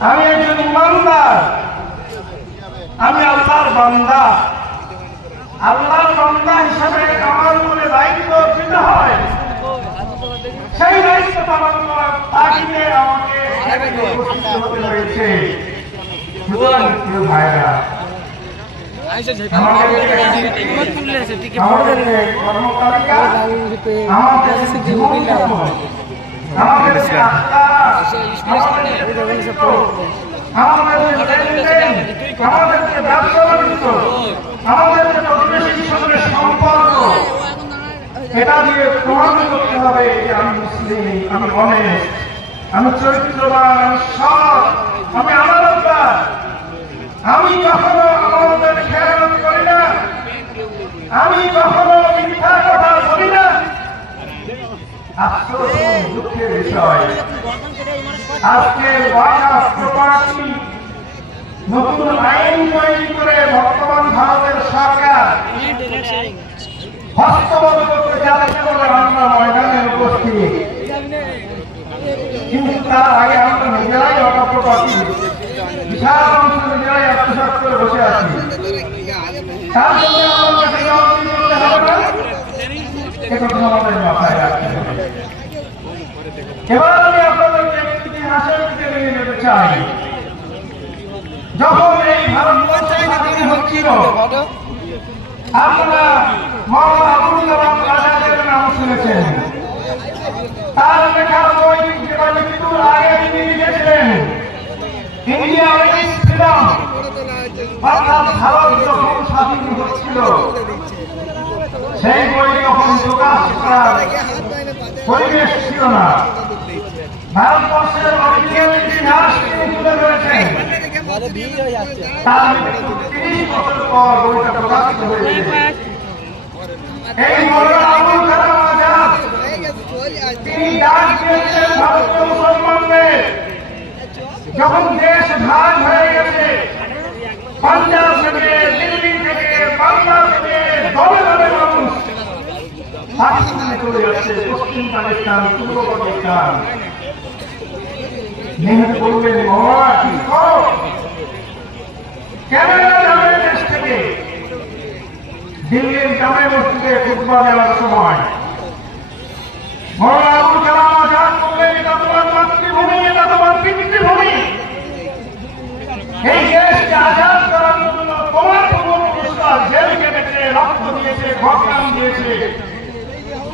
আমি একজন ইমানদার। আমি আল্লাহর বান্দা। আল্লাহর বান্দা হিসাবে আমার উপরে দায়িত্ব দিতে হয়। সেই দায়িত্ব পালন করার তাগিদে আমাকে হতে হয়েছে। ভাইরা আমাদের যে আমাদের যে সম্পর্ক এটা দিয়ে প্রমাণ করতে হবে আমি মুসলিম আমি অনেস্ট আমি আমি সৎ আমি আমানতদার আমি কখনো আমাদের খেয়াল করি না। আমি কখনো মিথ্যা কথা করতে কিন্তু তার আগে আমরা নিজেরাই অকপ্রপাতি বিশাল অংশ নিজেরাই আত্মসাত বসে আছি তার জন্য আমাদের দিতে হবে না একথা আমাদের মাথায় রাখতে হবে এবার আমি আপনাদেরকে ইতিহাসের দিকে নিয়ে যেতে চাই। যখন এই ভারতবর্ষ স্বাধীন হচ্ছিল, আপনারা মৌলানা আবুল কালাম আজাদের নাম শুনেছেন। তার লেখা বই মৃত্যুর আগে তিনি লিখেছিলেন, ইন্ডিয়া ওয়েটিং ফ্রিডম অর্থাৎ ভারত যখন স্বাধীন হচ্ছিল, সেই বই তখন প্রকাশ করার পরিবেশ ছিল না। ভারতবর্ষের যখন দেশ ভাগ হয়ে গেছে পাঞ্জাব থেকে দিল্লি থেকে বাংলা থেকে দলে দলে মানুষ পাকিস্তানে চলে যাচ্ছে পশ্চিম পাকিস্তান পূর্ব পাকিস্তান নেমে বললেন মহা কি করো যাবে দেশ থেকে দিল্লির জামে মসজিদে খুতবা দেওয়ার সময় আজাদ এই দেশকে আজাদ করার জন্য তোমার জেল কেটেছে, রক্ত দিয়েছে ভগবান দিয়েছে।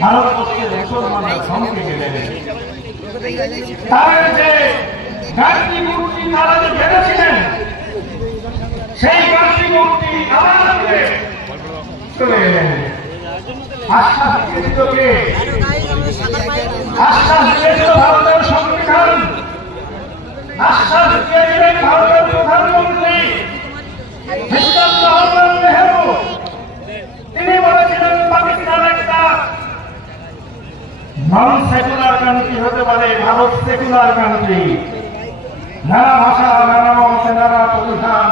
ভারতবর্ষের মুসলমানরা ধমকে গেলেন তার যে গান্ধী মূর্তি ভারতের প্রধানমন্ত্রী মিস্টার জওয়াহরলাল নেহরু তিনি বলেছিলেন পাকিস্তান একটা নন সেকুলার কান্ট্রি হতে পারে, ভারত সেকুলার কান্ট্রি। নানা ভাষা, নানা মতে নানা প্রতিষ্ঠান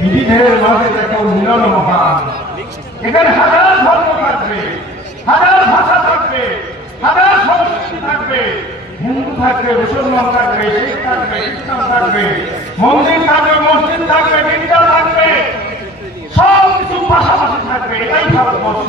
বিবিধের মাঝে দেখো মিলন মহান। এখানে হাজার ধর্ম থাকবে, হাজার ভাষা থাকবে, হাজার সংস্কৃতি থাকবে। হিন্দু থাকবে, মুসলমান থাকবে, শিখ থাকবে, খ্রিস্টান থাকবে, মন্দির থাকবে, মসজিদ থাকবে, গির্জা থাকবে সব কিছু পাশাপাশি থাকবে, এটাই ভারতবর্ষ।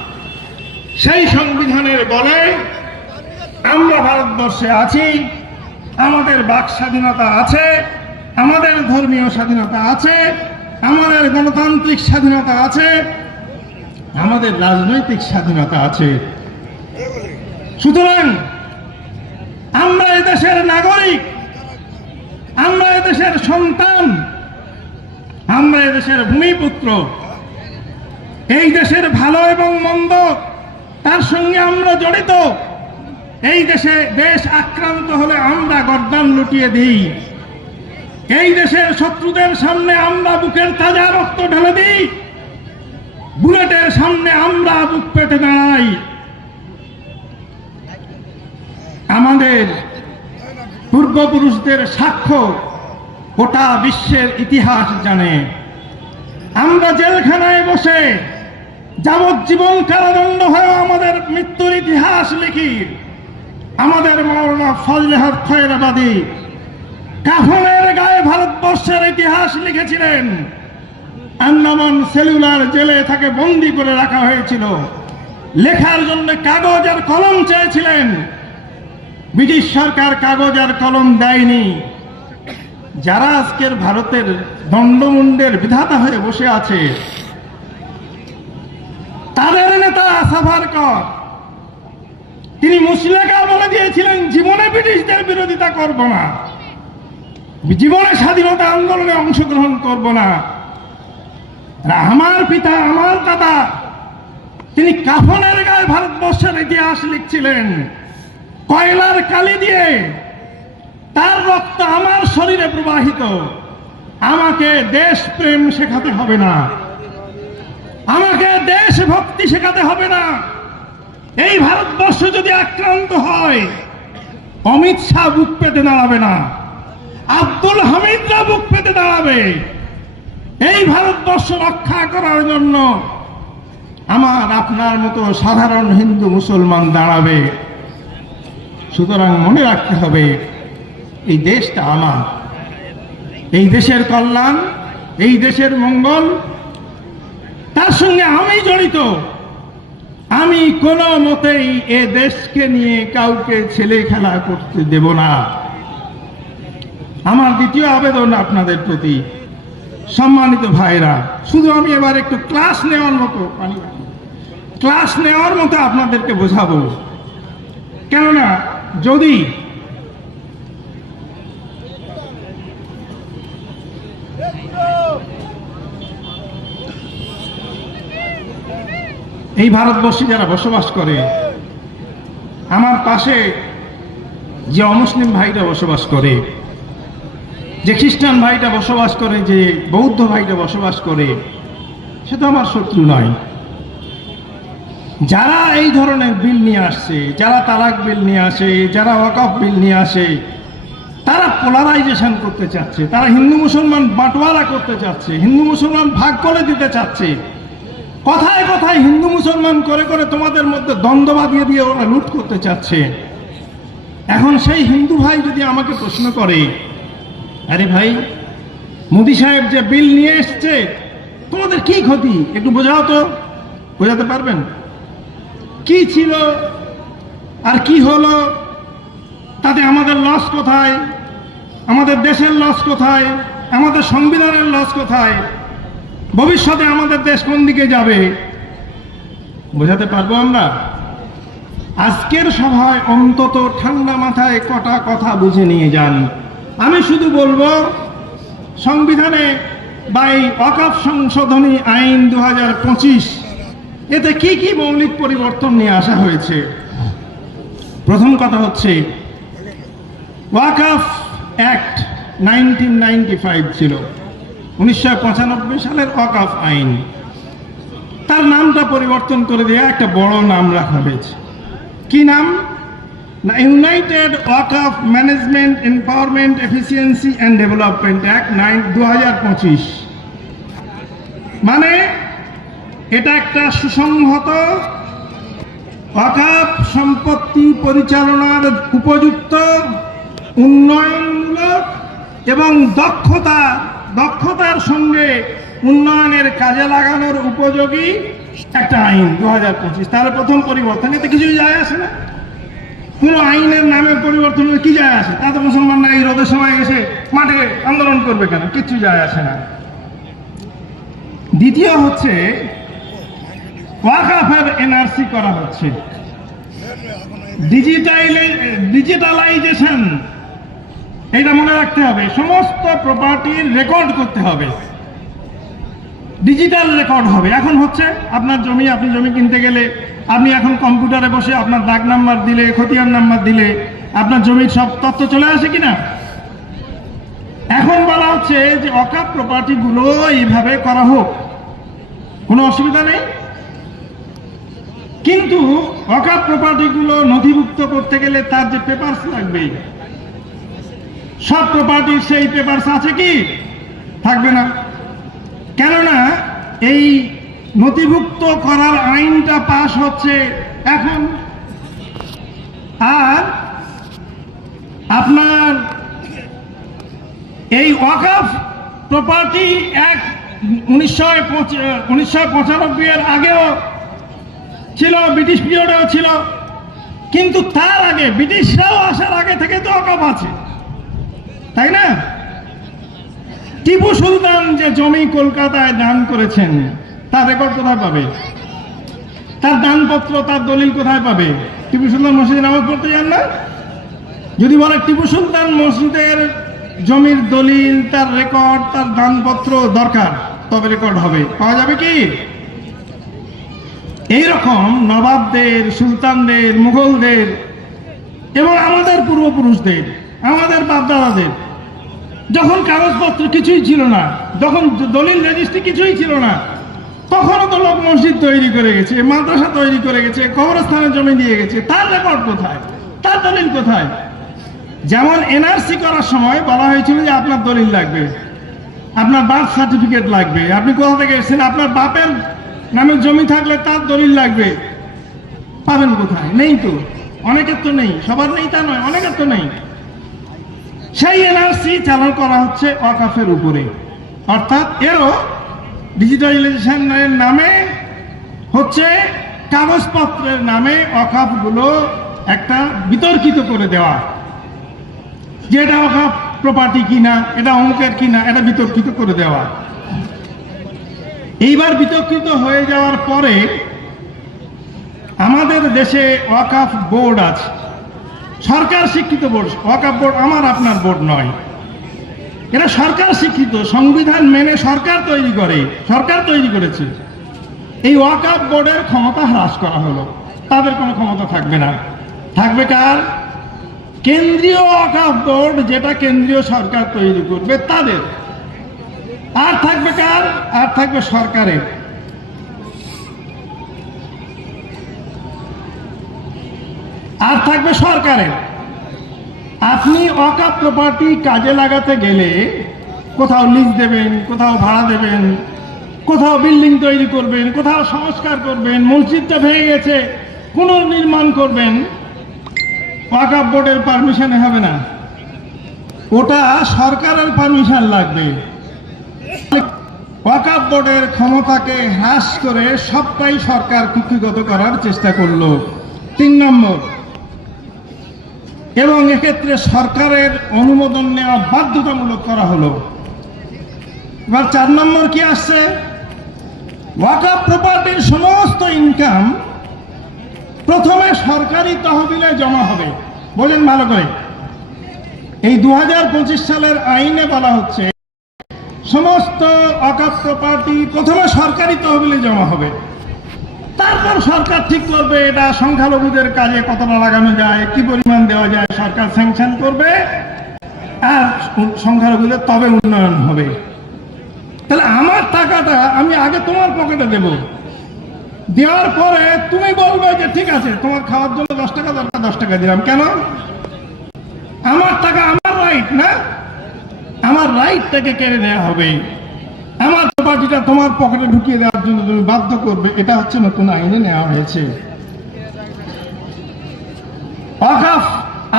সেই সংবিধানের বলে আমরা ভারতবর্ষে আছি, আমাদের বাক স্বাধীনতা আছে, আমাদের ধর্মীয় স্বাধীনতা আছে, আমাদের গণতান্ত্রিক স্বাধীনতা আছে, আমাদের রাজনৈতিক স্বাধীনতা আছে। সুতরাং আমরা এদেশের নাগরিক, আমরা এদেশের সন্তান, আমরা এদেশের ভূমিপুত্র। এই দেশের ভালো এবং মন্দ তার সঙ্গে আমরা জড়িত। এই দেশে দেশ আক্রান্ত হলে আমরা গর্দান লুটিয়ে দিই। এই দেশের শত্রুদের সামনে আমরা বুকের তাজা রক্ত ঢেলে দিই। বুলেটের সামনে আমরা বুক পেতে দাঁড়াই। আমাদের পূর্বপুরুষদের সাক্ষ্য গোটা বিশ্বের ইতিহাস জানে। আমরা জেলখানায় বসে যাবজ্জীবন কারাদণ্ড হয়েও আমাদের মৃত্যুর ইতিহাস লিখি। আমাদের মৌলানা ফজলেহর খয়রাবাদী কাফনের গায়ে ভারতবর্ষের ইতিহাস লিখেছিলেন। আন্দামান সেলুলার জেলে তাকে বন্দি করে রাখা হয়েছিল। লেখার জন্য কাগজ আর কলম চেয়েছিলেন। ব্রিটিশ সরকার কাগজ আর কলম দেয়নি। যারা আজকের ভারতের দণ্ডমুণ্ডের বিধাতা হয়ে বসে আছে তাদের নেতা সাভারকর। তিনি মুসলেকা বলে দিয়েছিলেন, জীবনে ব্রিটিশদের বিরোধিতা করব না। জীবনে স্বাধীনতা আন্দোলনে অংশগ্রহণ করব না। আমার পিতা, আমার দাদা, তিনি কাফনের গায়ে ভারতবর্ষের ইতিহাস লিখছিলেন, কয়লার কালি দিয়ে তার রক্ত আমার শরীরে প্রবাহিত। আমাকে দেশপ্রেম শেখাতে হবে না। আমাকে দেশভক্তি শেখাতে হবে না। এই ভারতবর্ষ যদি আক্রান্ত হয়, অমিত শাহ বুক পেতে দাঁড়াবে না, আব্দুল হামিদরা বুক পেতে দাঁড়াবে। এই ভারতবর্ষ রক্ষা করার জন্য আমার আপনার মতো সাধারণ হিন্দু মুসলমান দাঁড়াবে। সুতরাং মনে রাখতে হবে, এই দেশটা আমার। এই দেশের কল্যাণ, এই দেশের মঙ্গল তার সঙ্গে আমি জড়িত। আমি কোনো মতেই এ দেশকে নিয়ে কাউকে ছেলে খেলা করতে দেব না। আমার দ্বিতীয় আবেদন আপনাদের প্রতি। সম্মানিত ভাইরা, শুধু আমি এবার একটু ক্লাস নেওয়ার মতো ক্লাস নেওয়ার মতো আপনাদেরকে বোঝাবো। কেননা, যদি এই ভারতবর্ষে যারা বসবাস করে, আমার পাশে যে অমুসলিম ভাইরা বসবাস করে, যে খ্রিস্টান ভাইটা বসবাস করে, যে বৌদ্ধ ভাইটা বসবাস করে, সে তো আমার শত্রু নয়। যারা এই ধরনের বিল নিয়ে আসছে, যারা তালাক বিল নিয়ে আসে, যারা ওয়াকফ বিল নিয়ে আসে, তারা পোলারাইজেশন করতে চাচ্ছে, তারা হিন্দু মুসলমান বাঁটোয়ারা করতে চাচ্ছে, হিন্দু মুসলমান ভাগ করে দিতে চাচ্ছে। কথায় কথায় হিন্দু মুসলমান করে করে তোমাদের মধ্যে দ্বন্দ্ব বাঁধিয়ে দিয়ে ওরা লুট করতে চাচ্ছে। এখন সেই হিন্দু ভাই যদি আমাকে প্রশ্ন করে, আরে ভাই, মোদি সাহেব যে বিল নিয়ে এসছে, তোমাদের কি ক্ষতি? একটু বোঝাও তো, বোঝাতে পারবেন? কি ছিল, আর কি হলো, তাতে আমাদের লস কোথায়? আমাদের দেশের লস কোথায়? আমাদের সংবিধানের লস কোথায়? ভবিষ্যতে আমাদের দেশ কোন দিকে যাবে? বোঝাতে পারব আমরা? আজকের সভায় অন্তত ঠান্ডা মাথায় কটা কথা বুঝে নিয়ে যান। আমি শুধু বলব, সংবিধানে বাই অকাপ সংশোধনী আইন দু হাজার পঁচিশ, এতে কি কি মৌলিক পরিবর্তন নিয়ে আসা হয়েছে? প্রথম কথা হচ্ছে, ওয়াকাফ অ্যাক্ট নাইনটিন ছিল। উনিশশো পঁচানব্বই সালের ওয়াকাফ আইন। তার নামটা পরিবর্তন করে দিয়ে একটা বড় নাম রাখা হয়েছে। কি নাম? United Waqf management empowerment efficiency and development act nine দু হাজার পঁচিশ। মানে এটা একটা সুসংহত অকাপ সম্পত্তি পরিচালনার উপযুক্ত উন্নয়নমূলক এবং দক্ষতা দক্ষতার সঙ্গে উন্নয়নের কাজে লাগানোর উপযোগী একটা আইন দু হাজার পঁচিশ। তার প্রথম পরিবর্তন, এতে কিছুই যায় আসে না। কোনো আইনের নামে পরিবর্তন কি যায় আসে? তাতে মুসলমানরা এই রোদের সময় এসে মাঠে আন্দোলন করবে কেন? কিচ্ছু যায় আসে না। দ্বিতীয় হচ্ছে এনআরসি করা হচ্ছে। ডিজিটাইলে ডিজিটালাইজেশন এটা মনে রাখতে হবে, সমস্ত প্রপার্টির রেকর্ড করতে হবে। ডিজিটাল রেকর্ড হবে। এখন হচ্ছে আপনার জমি, আপনি জমি কিনতে গেলে, আপনি এখন কম্পিউটারে বসে আপনার দাগ নাম্বার দিলে, খতিয়ান নাম্বার দিলে, আপনার জমির সব তথ্য চলে আসে কিনা? এখন বলা হচ্ছে যে অকাপ প্রপার্টিগুলো এইভাবে করা হোক। কোনো অসুবিধা নেই। কিন্তু অকাপ প্রপার্টিগুলো নথিভুক্ত করতে গেলে তার যে পেপারস লাগবে সব প্রপার্টির সেই পেপারস আছে কি? থাকবে না। কেননা এই নথিভুক্ত করার আইনটা পাশ হচ্ছে এখন। আর আপনার এই ওয়াকাফ প্রপার্টি এক উনিশশো এর আগেও ছিল, ব্রিটিশ পিরিয়ডেও ছিল। কিন্তু তার আগে, ব্রিটিশরাও আসার আগে থেকে তো অকাপ আছে। তাই না? টিপু সুলতান যে জমি কলকাতায় দান করেছেন, তার রেকর্ড কোথায় পাবে? তার দানপত্র, তার দলিল কোথায় পাবে? টিপু সুলতান মসজিদে নামাজ পড়তে যান না? যদি বলে টিপু সুলতান মসজিদের জমির দলিল, তার রেকর্ড, তার দানপত্র দরকার, তবে রেকর্ড হবে। পাওয়া যাবে কি? এইরকম নবাবদের, সুলতানদের, মুঘলদের, এবং আমাদের পূর্বপুরুষদের আমাদের বাপদাদাদের যখন কাগজপত্র কিছুই ছিল না, যখন দলিল রেজিস্ট্রি কিছুই ছিল না, তখনও তো লোক মসজিদ তৈরি করে গেছে, মাদ্রাসা তৈরি করে গেছে, কবরস্থানে জমি দিয়ে গেছে। তার রেকর্ড কোথায়? তার দলিল কোথায়? যেমন এনআরসি করার সময় বলা হয়েছিল যে আপনার দলিল লাগবে, আপনার বার্থ সার্টিফিকেট লাগবে, আপনি কোথা থেকে এসেছেন, আপনার বাপের নামে জমি থাকলে তার দলিল লাগবে। পাবেন কোথায়? নেই তো। অনেকের তো নেই, সবার নেই তা নয়, অনেকের তো নেই। সেই এনআরসি চালু করা হচ্ছে ওয়াকাফের উপরে। অর্থাৎ এরও ডিজিটালাইজেশনের নামে হচ্ছে কাগজপত্রের নামে অকাফগুলো একটা বিতর্কিত করে দেওয়া। যে এটা অকাফ প্রপার্টি কিনা, এটা অঙ্কের কিনা, এটা বিতর্কিত করে দেওয়া। এইবার বিতর্কিত হয়ে যাওয়ার পরে আমাদের দেশে ওয়াকাফ বোর্ড আছে। সরকার শিক্ষিত বোর্ড ওয়াকাফ বোর্ড আমার, আপনার বোর্ড নয়। এটা সরকার শিক্ষিত, সংবিধান মেনে সরকার তৈরি করে, সরকার তৈরি করেছে। এই ওয়াকাফ বোর্ডের ক্ষমতা হ্রাস করা হলো। তাদের কোনো ক্ষমতা থাকবে না। থাকবে কার? কেন্দ্রীয় ওয়াকাফ বোর্ড যেটা কেন্দ্রীয় সরকার তৈরি করবে, তাদের। আর থাকবে কার? আর থাকবে সরকারের। আর থাকবে সরকারের। আপনি অকাপ প্রপার্টি কাজে লাগাতে গেলে কোথাও লিজ দেবেন, কোথাও ভাড়া দেবেন, কোথাও বিল্ডিং তৈরি করবেন, কোথাও সংস্কার করবেন, মসজিদটা ভেঙে গেছে, পুনর্নির্মাণ করবেন ওয়াকাপ বোর্ডের পারমিশনে হবে না। ওটা সরকারের পারমিশন লাগবে। ওয়াকাপ বোর্ডের ক্ষমতাকে হ্রাস করে সবটাই সরকার কুক্ষিগত করার চেষ্টা করল। তিন নম্বর এবং এক্ষেত্রে সরকারের অনুমোদন নেওয়া বাধ্যতামূলক করা হলো। এবার চার নম্বর কি আসছে? ওয়াকাপ প্রপার্টির সমস্ত ইনকাম প্রথমে সরকারি তহবিলে জমা হবে। বলেন ভালো করে। এই দু হাজার পঁচিশ সালের আইনে বলা হচ্ছে, সমস্ত অকাপ প্রপার্টি প্রথমে সরকারি তহবিলে জমা হবে। তারপর সরকার ঠিক করবে এটা সংখ্যালঘুদের কাজে কতটা লাগানো যায়, কি পরিমাণ দেওয়া যায়, সরকার স্যাংশন করবে, আর সংখ্যালঘুদের তবে উন্নয়ন হবে। তাহলে আমার টাকাটা আমি আগে তোমার পকেটে দেব। দেওয়ার পরে তুমি বলবে যে ঠিক আছে, তোমার খাওয়ার জন্য দশ টাকা দরকার, দশ টাকা দিলাম। কেন? আমার টাকা আমার রাইট না? আমার রাইটটাকে কেড়ে নেওয়া হবে। আমার প্রপার্টিটা তোমার পকেটে ঢুকিয়ে দেওয়ার জন্য তুমি বাধ্য করবে, এটা হচ্ছে নতুন আইনে নেওয়া হয়েছে। ওয়াকাফ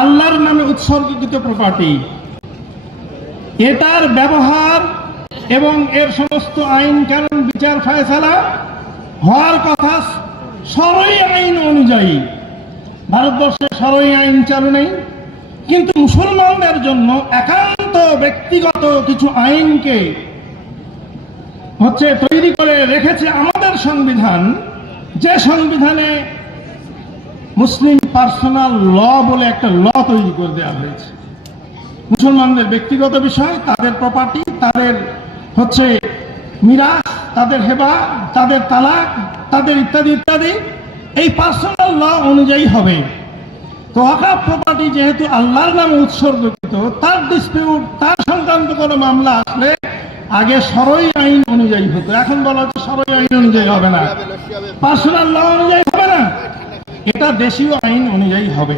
আল্লাহর নামে উৎসর্গীকৃত প্রপার্টি এটার ব্যবহার এবং এর সমস্ত আইন কানুন, বিচার, ফায়সালা হওয়ার কথা সরই আইন অনুযায়ী। ভারতবর্ষে সরই আইন চালু নেই, কিন্তু মুসলমানদের জন্য একান্ত ব্যক্তিগত কিছু আইনকে হচ্ছে তৈরি করে রেখেছে আমাদের সংবিধান। যে সংবিধানে মুসলিম পার্সোনাল ল বলে একটা ল তৈরি করে দেওয়া হয়েছে। মুসলমানদের ব্যক্তিগত বিষয়, তাদের প্রপার্টি তাদের হচ্ছে মিরাজ, তাদের হেবা, তাদের তালাক, তাদের ইত্যাদি ইত্যাদি। এই পার্সোনাল ল অনুযায়ী হবে। তো ওয়াকাফ প্রপার্টি যেহেতু আল্লাহর নামে উৎসর্গিত তার ডিসপিউট তার সংক্রান্ত কোনো মামলা আসলে আগে সরই আইন অনুযায়ী হতো। এখন বলা হচ্ছে সরই আইন অনুযায়ী হবে না। পার্সোনাল ল অনুযায়ী হবে না। এটা দেশীয় আইন অনুযায়ী হবে।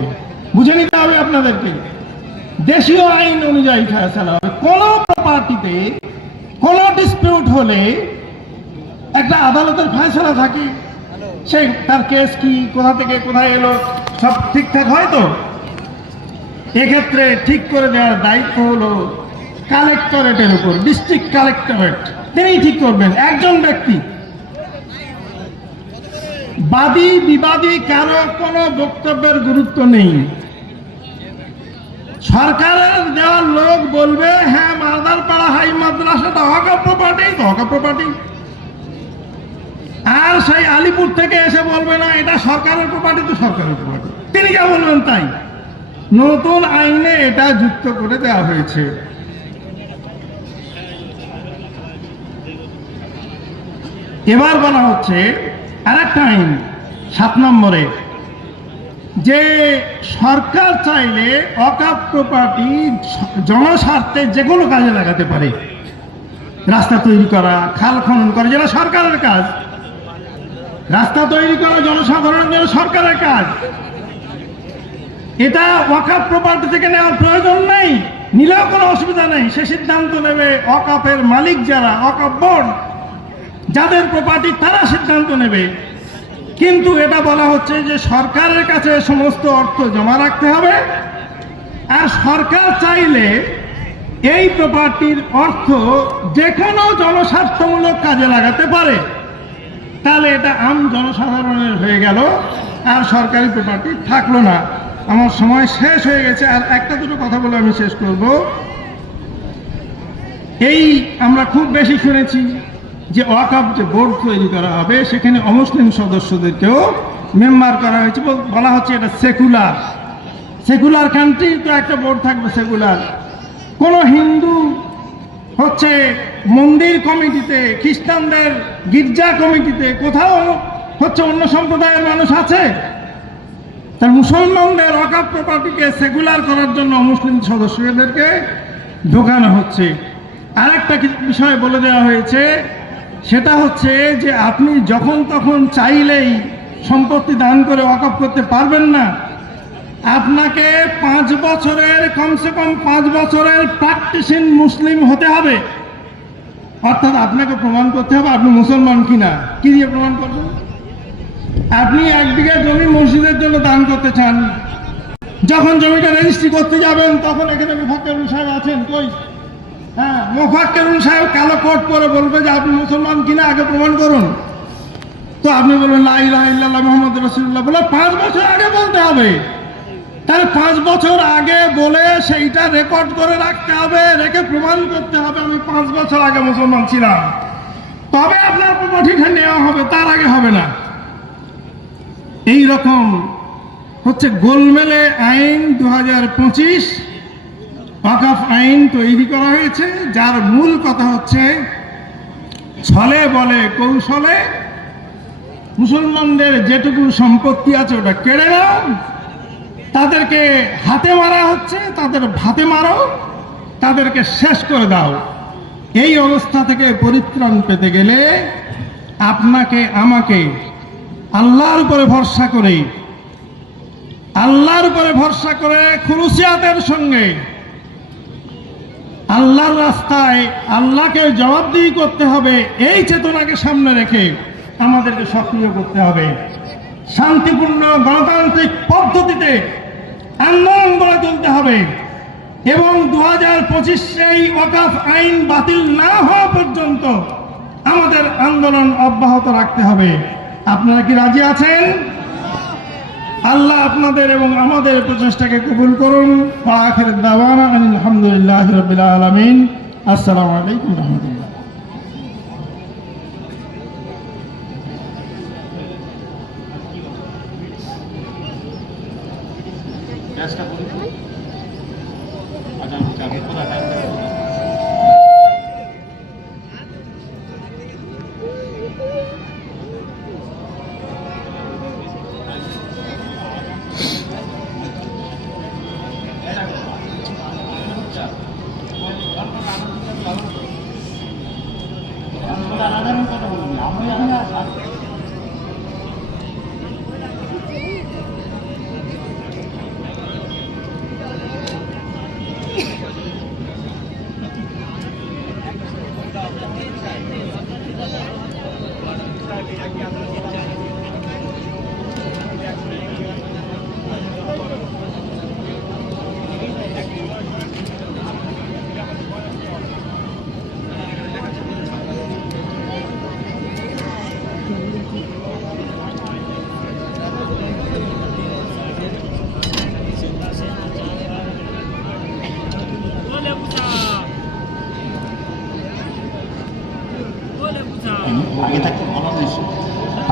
বুঝে নিতে হবে আপনাদেরকে। দেশীয় আইন অনুযায়ী ফেসলা হবে। কোন প্রপার্টিতে কোন ডিসপিউট হলে একটা আদালতের ফয়সলা থাকে। সেই তার কেস কি, কোথা থেকে কোথায় এলো, সব ঠিকঠাক হয় তো? এক্ষেত্রে ঠিক করে দেওয়ার দায়িত্ব হলো কালেক্টরেটের উপর ডিস্ট্রিক্ট কালেক্টরেট। তিনি ঠিক করবেন, একজন ব্যক্তি। বাদী, বিবাদী কারও কোনো বক্তব্যের গুরুত্ব নেই। সরকারের দেওয়ার লোক বলবে হ্যাঁ মালদার পাড়া হাই মাদ্রাসাটা হকা প্রপার্টি তো হকা প্রপার্টি আর সেই আলিপুর থেকে এসে বলবে, না, এটা সরকারের প্রপার্টি তো সরকারের প্রপার্টি তিনি যা বলবেন তাই। নতুন আইনে এটা যুক্ত করে দেওয়া হয়েছে। এবার বলা হচ্ছে আরেকটা আইন, সাত নম্বরে। যে সরকার চাইলে অকাপ প্রপার্টি জনস্বার্থে যে কোনো কাজে লাগাতে পারে। রাস্তা তৈরি করা, খাল খনন করা, যেটা সরকারের কাজ। রাস্তা তৈরি করা জনসাধারণের জন্য সরকারের কাজ। এটা ওয়াকাপ প্রপার্টি থেকে নেওয়ার প্রয়োজন নেই, নিলেও কোনো অসুবিধা নেই। সে সিদ্ধান্ত নেবে অকাপের মালিক যারা, অকাপ বোর্ড। যাদের প্রপার্টি তারা সিদ্ধান্ত নেবে। কিন্তু এটা বলা হচ্ছে যে সরকারের কাছে সমস্ত অর্থ জমা রাখতে হবে। আর সরকার চাইলে এই প্রপার্টির অর্থ যে কোনো জনস্বার্থমূলক কাজে লাগাতে পারে। তাহলে এটা আম জনসাধারণের হয়ে গেল, আর সরকারি প্রপার্টি থাকল না। আমার সময় শেষ হয়ে গেছে, আর একটা দুটো কথা বলে আমি শেষ করব। এই আমরা খুব বেশি শুনেছি যে ওয়াকাপ যে বোর্ড তৈরি করা হবে, সেখানে অমুসলিম সদস্যদেরকেও মেম্বার করা হয়েছে। বল- হচ্ছে এটা সেকুলার। সেকুলার কান্ট্রি তো একটা বোর্ড থাকবে, সেকুলার। কোনো হিন্দু হচ্ছে মন্দির কমিটিতে, খ্রিস্টানদের গির্জা কমিটিতে কোথাও হচ্ছে অন্য সম্প্রদায়ের মানুষ আছে? তার মুসলমানদের অকাপ প্রপার্টিকে সেকুলার করার জন্য মুসলিম সদস্যদেরকে ঢোকানো হচ্ছে। আরেকটা কি- বিষয় বলে দেওয়া হয়েছে সেটা হচ্ছে যে আপনি যখন তখন চাইলেই সম্পত্তি দান করে অকাপ করতে পারবেন না। আপনাকে পাঁচ বছরের, কমসে কম পাঁচ বছরের প্র্যাকটিসিং মুসলিম হতে হবে। অর্থাৎ আপনাকে প্রমাণ করতে হবে আপনি মুসলমান কিনা। কি দিয়ে প্রমাণ করবেন? আপনি এক বিঘা জমি মসজিদের জন্য দান করতে চান। যখন জমিটা রেজিস্ট্রি করতে যাবেন, তখন এখানে মুফাক্কেরুল সাহেব আছেন, কই? হ্যাঁ মুফাক্কেরুল সাহেব, কালো কোট পরে বলবে যে আপনি মুসলমান কিনা, আগে প্রমাণ করুন। তো আপনি বলবেন, লা ইলাহা ইল্লাল্লাহ মুহাম্মদ বলে, পাঁচ বছর আগে বলতে হবে। তাহলে পাঁচ বছর আগে বলে সেইটা রেকর্ড করে রাখতে হবে, রেখে প্রমাণ করতে হবে, আমি পাঁচ বছর আগে মুসলমান ছিলাম। তবে আপনার প্রপার্টিটা নেওয়া হবে, তার আগে হবে না। এই রকম হচ্ছে গোলমেলে আইন দু হাজার পঁচিশ ওয়াকাফ আইন তৈরি করা হয়েছে, যার মূল কথা হচ্ছে ছলে বলে কৌশলে মুসলমানদের যেটুকু সম্পত্তি আছে ওটা কেড়ে নাও। তাদেরকে হাতে মারা হচ্ছে, তাদের ভাতে মারো, তাদেরকে শেষ করে দাও। এই অবস্থা থেকে পরিত্রাণ পেতে গেলে আপনাকে, আমাকে আল্লাহর উপরে ভরসা করে, আল্লাহর উপরে ভরসা করে খুলুসিয়াতের সঙ্গে আল্লাহর রাস্তায় আল্লাহকে জবাবদিহি করতে হবে, এই চেতনাকে সামনে রেখে আমাদেরকে সক্রিয় করতে হবে। শান্তিপূর্ণ গণতান্ত্রিক পদ্ধতিতে আন্দোলন গড়ে তুলতে হবে এবং দু হাজার পঁচিশে সেই ওয়াকাফ আইন বাতিল না হওয়া পর্যন্ত আমাদের আন্দোলন অব্যাহত রাখতে হবে। আপনারা কি রাজি আছেন? আল্লাহ আপনাদের এবং আমাদের প্রচেষ্টাকে কবুল করুন। আখের আলহামদুলিল্লাহ আসসালামু আলাইকুম রহমতুল্লাহ।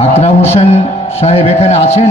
আকরাম হোসেন সাহেব এখানে আছেন?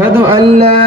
أشهد أن لا